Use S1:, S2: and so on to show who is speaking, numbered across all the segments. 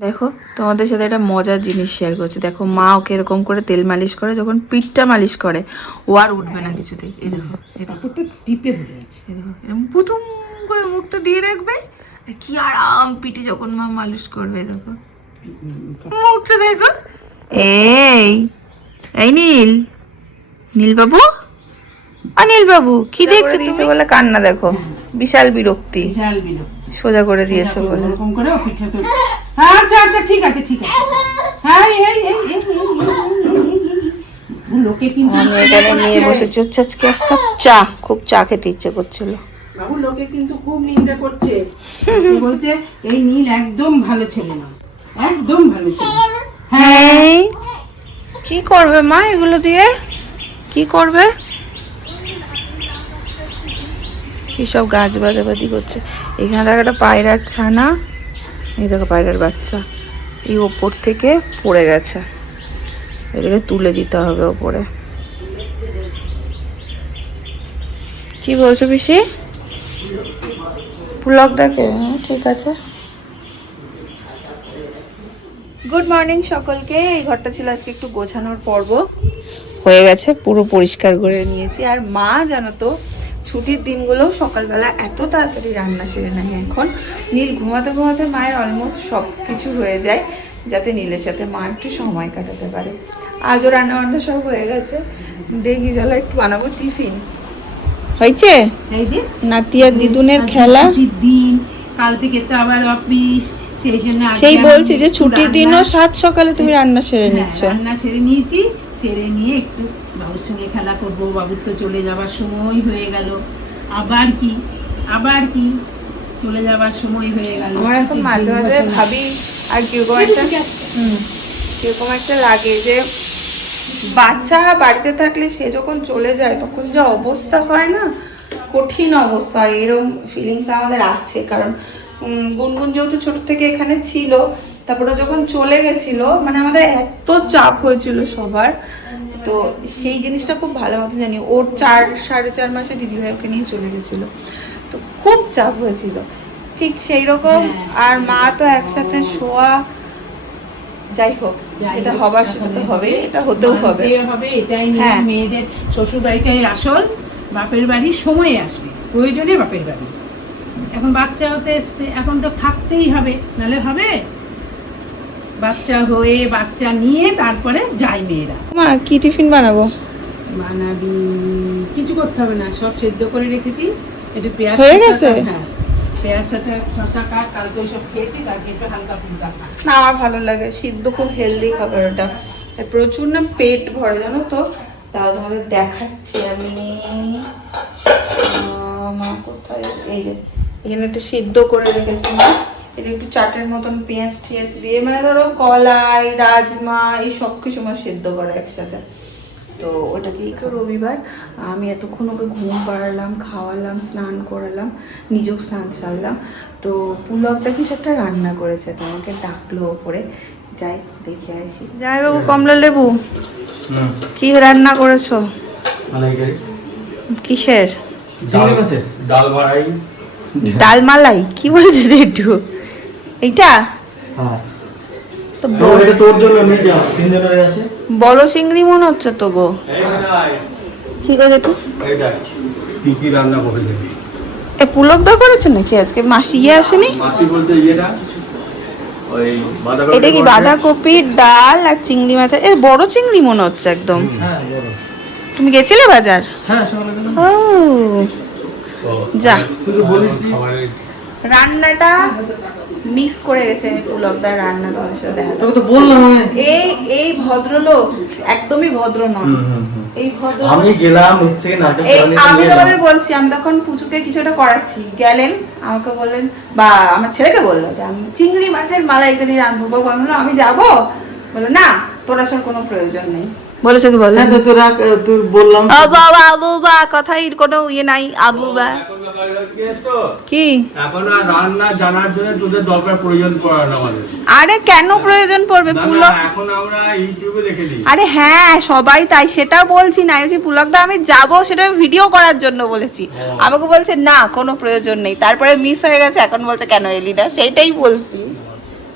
S1: দেখো তোমাদের সাথে একটা মজার জিনিস শেয়ার করছি। দেখো মা ওকে এরকম করে তেল মালিশ করে যখন পিঠটা মালিশ করে ও আর উঠবে না কিছুতেই। এই দেখো এই দেখো।
S2: টিপে ধরে আছে।
S1: এই দেখো এরকম প্রথম করে মুখটা দিয়ে রাখবে আর কি আরাম পিঠে যখন মা মালিশ করবে দেখো। মুখটা দেখো। এই এই নীল। নীল বাবু অনিল বাবু কি দেখছ দিয়েছ বলে কান্না দেখো। বিশাল বিরক্তি।
S2: বিশাল বিরক্ত।
S1: সোজা করে দিয়েছ বলে।
S2: এরকম করে পিঠে করে আচ্ছা আচ্ছা ঠিক আছে ঠিক আছে হ্যাঁ এই এই এই এই, এই, এই, এই, এই, এই। লোকে কিন্তু
S1: আমি এখানে নিয়ে বসেছি হচ্ছে আজকে এক কাপ চা খুব চা খেতে ইচ্ছে করছিল
S2: বাবু লোকে কিন্তু খুব নিন্দা করছে বলছে এই নীল একদম ভালো ছেলে না একদম ভালো ছেলে
S1: হ্যাঁ কি করবে মা এগুলো দিয়ে কি করবে কি সব গাছ বাদাবাদি করছে এখানে একটা পায়রার ছানা এই দেখো পায়রার বাচ্চা। এই ওপর থেকে পড়ে গেছে। এটাকে তুলে দিতে হবে ওপরে। কি বলছো পিসি? ব্লগ দেখে। হ্যাঁ, ঠিক আছে। গুড মর্নিং সকলকে। এই ঘরটা ছিল আজকে একটু গোছানোর পর্ব। হয়ে গেছে পুরো পরিষ্কার করে নিয়েছি। আর মা জানো তো ছুটির দিনগুলো সকালবেলা এত তাড়াতাড়ি রান্না সেরে নেয়। এখন নীল ঘুমাতে ঘুমাতে মায়ের অলমোস্ট সব কিছু হয়ে যায় যাতে নীলের সাথে মা একটু সময় কাটাতে পারে। আজও রান্না বান্না সব হয়ে গেছে। দেখি চলো একটু বানাবো টিফিন। হয়েছে?
S2: এই যে।
S1: নাতি আর দিদুনের খেলা?
S2: দিন কাল থেকে তো আবার অফিস সেই জন্য
S1: সেই বলছি যে ছুটির দিনও সাত সকালে তুমি রান্না সেরে
S2: হ্যাঁ,
S1: নিচ্ছ।
S2: রান্না সেরে নিয়েছি সেরে নিয়ে একটু বাবুর সঙ্গে খেলা করব বাবুর তো চলে যাবার সময় হয়ে গেল। আবার কি? আবার কি? চলে যাবার সময় হয়ে গেল।
S1: এখন মাঝে মাঝে ভাবি আর কীরকম একটা কীরকম একটা লাগে যে বাচ্চা বাড়িতে থাকলে সে যখন চলে যায় তখন যা অবস্থা হয় না? কঠিন অবস্থা হয় এরকম ফিলিংস আমাদের আছে। কারণ গুনগুন যেহেতু ছোট থেকে এখানে ছিল তারপরে যখন চলে গেছিল মানে আমাদের এত চাপ হয়েছিল সবার। তো সেই জিনিসটা খুব ভালো মতো জানি। ওর চার সাড়ে চার মাসে দিদিভাই ওকে নিয়ে চলে গেছিল। তো খুব চাপ হয়েছিল। ঠিক সেই রকম। আর মা তো একসাথে শোয়া যাই হোক এটা হবার সেটা তো
S2: হবে।
S1: এটা হতেও হবে।
S2: হবে এটাই
S1: হ্যাঁ।
S2: মেয়েদের শ্বশুর বাড়িটাই আসল বাপের বাড়ি সময়ে আসবে। প্রয়োজনে বাপের বাড়ি। এখন বাচ্চা হতে এসছে এখন তো থাকতেই হবে। নালে হবে? বাচ্চা হয়ে বাচ্চা নিয়ে তারপরে যায় মেয়েরা।
S1: মা কি টিফিন বানাবো?
S2: বানাবি কিছু করতে হবে না সব সেদ্ধ করে রেখেছি। একটু পেঁয়াজ
S1: হয়ে গেছে?
S2: হ্যাঁ। পেঁয়াজ শসা শসা কাট কালকে ওইসব খেয়েছিস আজকে একটু হালকা ফুলকা
S1: না আমার ভালো লাগে সিদ্ধ খুব হেলদি খাবার ওটা। প্রচুর না পেট ভরে জানো তো? তাও তোমাদের দেখাচ্ছি আমি। মা কোথায়? এই যে এখানে একটা সিদ্ধ করে রেখেছি মা। এটা একটু চাটের মতন পেঁয়াজ টিয়াজ দিয়ে মানে ধরো কলাই রাজমা এই সব কিছু আমার সিদ্ধ করা একসাথে। তো ওটাকেই তো রবিবার আমি এতক্ষণ ওকে ঘুম পাড়ালাম খাওয়ালাম স্নান করালাম নিজেও স্নান ছাড়লাম তো পুলকটা কিছু একটা রান্না করেছে তো আমাকে ডাকলো ওপরে যাই দেখে আসি। যাই বাবু কমলা লেবু? কি রান্না করেছ? কিসের?
S3: ডাল
S1: মালাই। কি বলছিস একটু এইটা?
S3: হ্যাঁ।
S1: তো
S3: এটা তোর জন্য নিয়ে যাও তিনজনের আছে
S1: বড় চিংড়ি মনে হচ্ছে তো গো ঠিক আছে একটু
S3: এইটাই কি কি রান্না করে দেবে
S1: এ পুলক দা করেছে নাকি আজকে? মাসি ইয়ে আসেনি?
S3: মাটি বলতে ইয়েটা?
S1: এটা কি বাঁধাকপির ডাল আর চিংড়ি মাছ? এ বড় চিংড়ি মনে হচ্ছে একদম।
S3: হ্যাঁ
S1: তুমি গেছিলে বাজার?
S3: হ্যাঁ
S1: ও। যা। রান্নাটা মিস করে গেছে আমি পুলকদার রান্না তোমাদের সাথে দেখা
S3: তোকে তো বললাম আমি।
S1: এই এই ভদ্রলোক একদমই ভদ্র নন। এই
S3: আমি গেলাম নিচ থেকে নাটক
S1: আমি তোমাদের বলছি আমি তখন পুচুকে কিছুটা করাচ্ছি। গেলেন আমাকে বললেন বা আমার ছেলেকে বলল যে আমি চিংড়ি মাছের মালাইকারি রাঁধবো। বাবু আমি বললাম, আমি যাব? বলল না তোর আসার কোনো প্রয়োজন নেই। বলেছে কি বলে।
S3: হ্যাঁ তো তোরা তুই বললাম
S1: আবু আবু বা কথাই কোনো ইয়ে নাই আবু বা। কি?
S4: এখন রান্না জানার জন্য তোদের দরকার প্রয়োজন পড়ে না আমাদের।
S1: আরে কেন প্রয়োজন পড়বে পুলক?
S4: এখন আমরা ইউটিউবে দেখে নিই।
S1: আরে হ্যাঁ সবাই তাই সেটা বলছি না বলছি পুলকদা আমি যাব সেটা ভিডিও করার জন্য বলেছি। আমাকে বলছে না কোনো প্রয়োজন নেই। তারপরে মিস হয়ে গেছে এখন বলছে কেন এলি না? সেইটাই বলছি।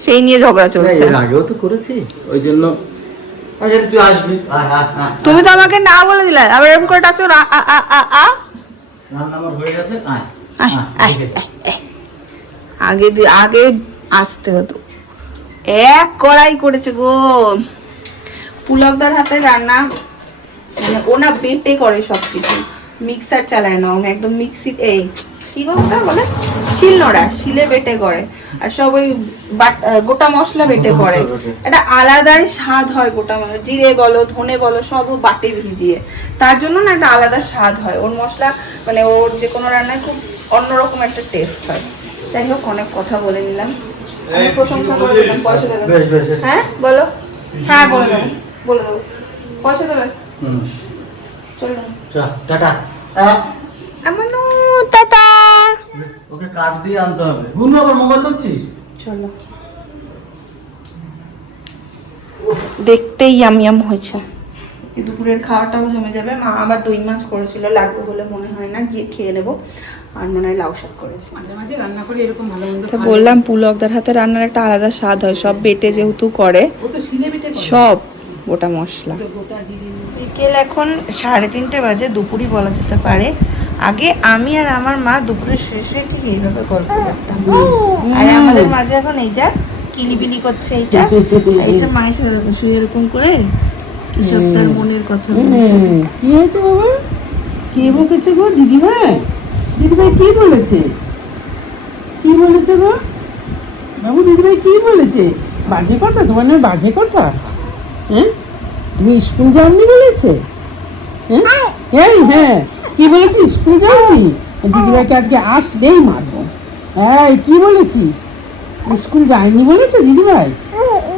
S1: সেই নিয়ে ঝগড়া চলছে।
S5: এর আগেও তো করেছি ওই জন্য তুই আসবি।
S1: তুমি তো আমাকে না বলে দিলে আবার এরকম করে ডাকছো আ আ আ আ আ?
S5: রান্না আমার হয়ে গেছে আয়
S1: আয়। আগে আগে আসতে হতো। এক কড়াই করেছে গো। পুলকদার হাতে রান্না মানে ওনা বেটে করে সব কিছু মিক্সার চালায় না ও একদম মিক্সি এই কি গোটা বলে? শিলনোড়া শিলে বেটে করে। আর সব ওই গোটা মশলা বেটে করে। একটা আলাদাই স্বাদ হয় গোটা মশলা জিরে বলো ধনে বলো সব ও বাটে ভিজিয়ে। তার জন্য না একটা আলাদা স্বাদ হয়। ওর মশলা মানে ওর যে কোনো রান্নায় খুব অন্যরকম একটা টেস্ট হয়। যাই হোক অনেক কথা বলে নিলাম। আমি প্রশংসা করে দিলাম। পয়সা দেবে
S5: বেশ বেশ বেশ।
S1: হ্যাঁ বলো। হ্যাঁ বলে দেবো। বলে দেবো। পয়সা দেবে
S5: হুম।
S1: চলো
S5: টাটা।
S1: আমানু টাটা।
S5: ওকে কাঠ দিয়ে আনতে হবে। গুণ আবার মোবাইল ধরছিস?
S1: চলো। দেখতেই ইয়াম হয়েছে। দুপুরের খাওয়াটাও জমে যাবে। মা আবার দই মাছ করেছিল লাগবে বলে মনে হয় না গিয়ে খেয়ে নেব। আর মনে হয় লাউ শাক করেছে।
S2: মাঝে মাঝে রান্না করে এরকম ভালো মন্দ
S1: বললাম পুলকদার হাতে রান্নার একটা আলাদা স্বাদ হয় সব বেটে যেহেতু করে
S2: ও তো শিলে বেটে করে।
S1: সব গোটা মশলা।
S2: তো গোটা জিরে।
S1: বিকেল এখন সাড়ে তিনটে বাজে দুপুরই বলা যেতে পারে। আগে আমি আর আমার মা দুপুরের শেষে ঠিক এইভাবে গল্প করতাম। আর আমাদের মাঝে এখন এই যা কিলিবিলি করছে এইটা আর এইটা মায়ের সাথে শুয়ে এরকম করে কি তার মনের কথা
S2: কি হয়েছে বাবা? কে বকেছে গো? দিদিভাই? দিদিভাই কি বলেছে? কি বলেছে গো? বাবু দিদিভাই কি বলেছে? বাজে কথা তোমার না বাজে কথা? হ্যাঁ? তুমি স্কুল যাওনি বলেছে? হ্যাঁ? এই হ্যাঁ। কি বলেছিস? স্কুল যাওনি দিদিভাইকে আজকে আসলেই মারবো। হ্যাঁ কি বলেছিস? স্কুল যায়নি বলেছে দিদিভাই?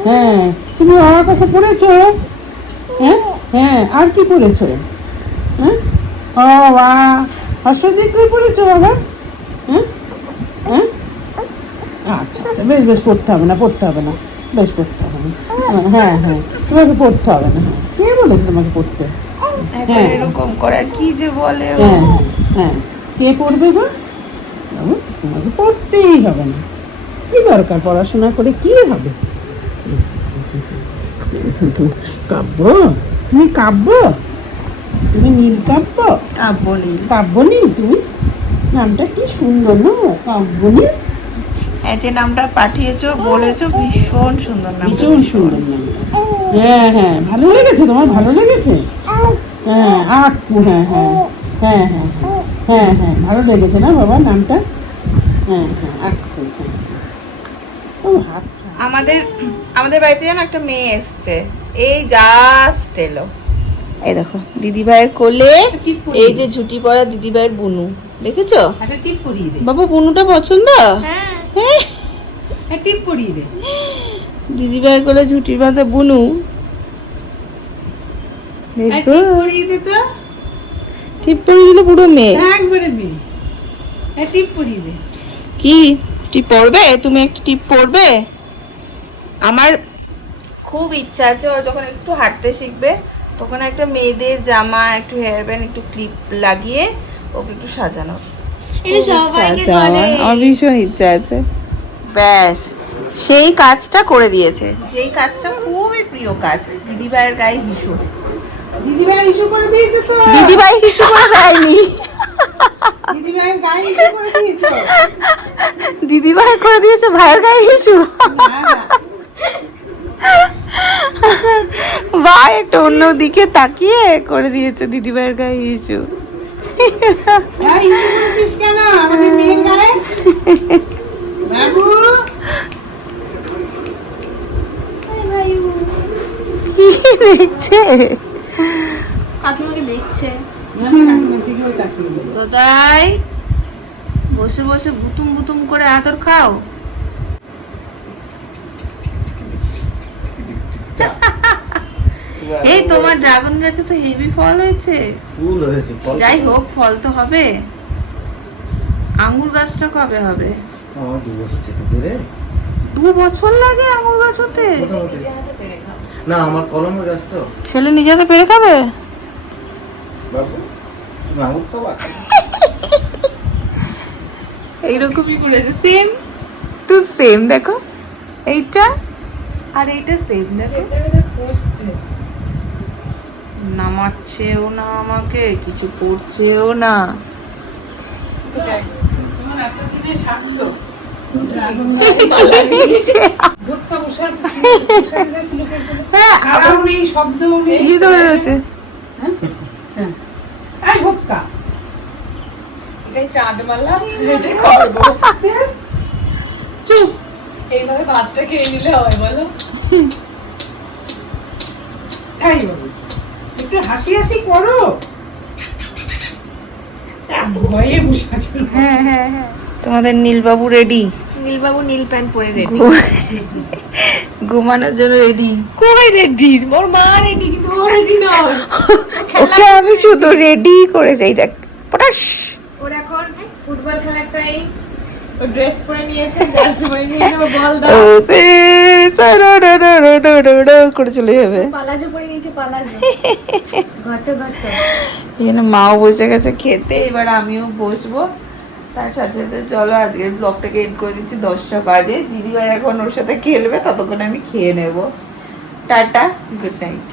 S2: হ্যাঁ তুমি আমার কথা পড়েছো? হ্যাঁ হ্যাঁ আর কি পড়েছো? হ্যাঁ? ও বা হর্ষদিক পড়েছো বাবা? হ্যাঁ হ্যাঁ? আচ্ছা আচ্ছা বেশ বেশ পড়তে হবে না পড়তে হবে না বেশ পড়তে হবে না। হ্যাঁ, হ্যাঁ তোমাকে পড়তে হবে না। কে বলেছে তোমাকে পড়তে?
S1: একবার এরকম করে কি যে বলে
S2: হ্যাঁ হ্যাঁ, হ্যাঁ। কে পড়বে গো? বাবু তোমাকে পড়তেই হবে না। কি দরকার পড়াশোনা করে? কি হবে? কাব্য? তুমি কাব্য? তুমি নীল কাব্য?
S1: কাব্য নীল।
S2: কাব্য নীল তুমি? নামটা কি সুন্দর না? কাব্য নীল?
S1: হ্যাঁ যে নামটা পাঠিয়েছো বলেছ ভীষণ সুন্দর নাম
S2: ভীষণ সুন্দর নামটা। হ্যাঁ হ্যাঁ। ভালো লেগেছে তোমার? ভালো লেগেছে? হ্যাঁ আক্কু হ্যাঁ হ্যাঁ হ্যাঁ হ্যাঁ হ্যাঁ হ্যাঁ হ্যাঁ ভালো লেগেছে না বাবা নামটা? হ্যাঁ হ্যাঁ আক্কু হ্যাঁ।
S1: আমাদের আমাদের বাড়িতে যেন একটা মেয়ে এসছে। এই জাস্ট এলো। এই দেখো দিদিভাইয়ের কোলে এই যে ঝুটি পরা দিদিভাইয়ের বুনু। দেখেছ? বাবা বুনুটা পছন্দ?
S2: হ্যাঁ।
S1: হ্যাঁ। দিদিভাইয়ের কোলে ঝুটি বাঁধা বুনু।
S2: টিপ পরিয়ে
S1: দিল পুরো মেয়ে
S2: একবারে মেয়ে টিপ পরিয়ে দে।
S1: কি? টিপ পড়বে তুমি একটা টিপ পড়বে আমার খুব ইচ্ছা আছে ও যখন একটু হাঁটতে শিখবে তখন একটা মেয়েদের জামা একটু হেয়ার ব্যান্ড একটু ক্লিপ লাগিয়ে ওকে একটু সাজানোর। আমার। ভীষণ ইচ্ছা আছে। ব্যাস সেই কাজটা করে দিয়েছে। যেই কাজটা খুবই প্রিয় কাজ দিদিভাইয়ের গায়ে হিসু
S2: দিদিভাই ইস্যু করে দিয়েছে তো।
S1: দিদিভাই করে দেয়নি।
S2: দিদিভাই গায়ে ইস্যু করে দিয়েছ।
S1: দিদিভাই করে দিয়েছে ভাইয়ের গায়ে হিসু ভাই একটা অন্য দিকে তাকিয়ে করে দিয়েছে দিদিভাইয়ের গায়ে
S2: ইস্যু কেন? আমাদের মেয়ের গায়ে? বাবু?
S1: দেখছে?
S6: দেখছে।
S1: দাদাই বসে বসে বুতুম বুতুম করে আদর খাও। এই তোমার ড্রাগন গাছে তো হেভি ফল হয়েছে।
S5: ফুল হয়েছে
S1: যাই হোক ফল তো হবে। আঙ্গুর গাছটা কবে হবে?
S5: আমার দু বছর যেতে পেরে।
S1: দু বছর লাগে আঙ্গুর গাছ হতে?
S5: না আমার কলমের গাছ তো।
S1: ছেলে নিজে হাতে পেরে খাবে
S5: বাবু তুমি আঙুর খাবা
S1: এইরকমই করেছে সেম টু সেম দেখো এইটা আর এইটা সেম দেখো। নামাচ্ছেও না আমাকে কিছু করছেও না।
S2: তোমার এত দিনের স্বার্থ ভোটটা বসে আছে, বসে আছে, ফুলকে ফুলে।
S1: হ্যাঁ
S2: সারাও নেই শব্দও নেই
S1: ইয়ে ধরে রয়েছে
S2: এই ভোটকা
S7: এটাই চাঁদ মাল্লা
S1: চুপ।
S7: এইভাবে ভাতটা খেয়ে নিলে হয় বলো।
S2: তাই একটু হাসি হাসি করো ভয়ে বসে আছে।
S1: হ্যাঁ হ্যাঁ হ্যাঁ। তোমাদের নীলবাবু রেডি
S7: নীলবাবু নীল প্যান্ট পরে রেডি
S1: ঘুমানোর জন্য রেডি
S7: কই রেডি ওর মা রেডি কিন্তু ও রেডি নয়।
S1: ওকে আমি শুধু রেডি করে যাই দেখ পটাশ।
S7: ফুটবল ও ড্রেস পরে নিয়েছে জার্সি পরে নিয়েছে বল দাও।
S1: করে চলে যাবে।
S7: পালাজো পরে নিয়েছে পালাজো। ঘট ঘট।
S1: এখানে মাও বসে গেছে খেতে এবার আমিও বসবো। তার সাথে সাথে চলো আজকের ব্লগটাকে এড করে দিচ্ছি দশটা বাজে। দিদিভাই এখন ওর সাথে খেলবে ততক্ষণ আমি খেয়ে নেব। Tata good night